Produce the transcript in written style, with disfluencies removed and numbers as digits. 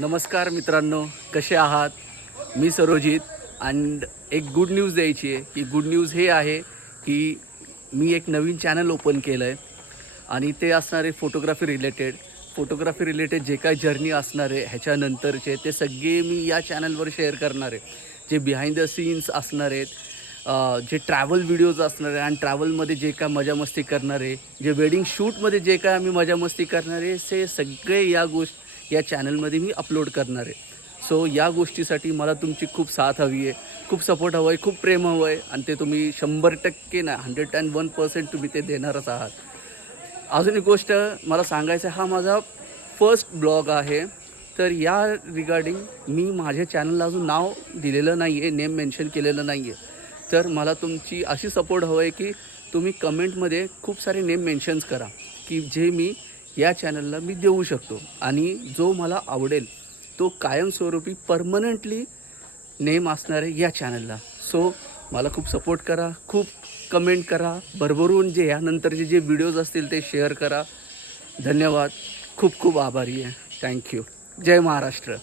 नमस्कार मित्रांनो, कसे आहात? मी सरोजित. अँड एक गुड न्यूज द्यायची आहे की गुड न्यूज हे आहे की मी एक नवीन चॅनल ओपन केलं आहे आणि ते असणार आहे फोटोग्राफी रिलेटेड जे काही जर्नी असणार आहे ह्याच्यानंतरचे ते सगळे मी या चॅनलवर शेअर करणार आहे. जे बिहाइंड द सीन्स असणार आहेत, जे ट्रॅव्हल व्हिडिओज असणार आहे आणि ट्रॅव्हलमध्ये जे काय मजामस्ती करणार आहे, जे वेडिंग शूटमध्ये जे काय आम्ही मजामस्ती करणार आहे ते सगळे या चॅनलमध्ये मी अपलोड करणार आहे. सो या गोष्टीसाठी मला तुमची खूप साथ हवी आहे, खूप सपोर्ट हवं आहे, खूप प्रेम हवं आहे आणि ते तुम्ही 100% ना 101% तुम्ही ते देणारच आहात. अजून एक गोष्ट मला सांगायचं आहे, हा माझा फर्स्ट ब्लॉग आहे. तर या रिगार्डिंग मी माझ्या चॅनलला अजून नाव दिलेलं नाही आहे, नेम मेन्शन केलेलं नाही आहे. तर मला तुमची अशी सपोर्ट हवं आहे की तुम्ही कमेंटमध्ये खूप सारे नेम मेन्शन्स करा की जे मी या चॅनलला मी देऊ शकतो आणि जो मला आवडेल तो कायमस्वरूपी परमनंटली नेम असणार आहे या चॅनलला. सो मला खूप सपोर्ट करा, खूप कमेंट करा, भरभरून जे यानंतरचे जे व्हिडिओज असतील ते शेअर करा. धन्यवाद. खूप खूप आभारी आहे. थँक्यू. जय महाराष्ट्र.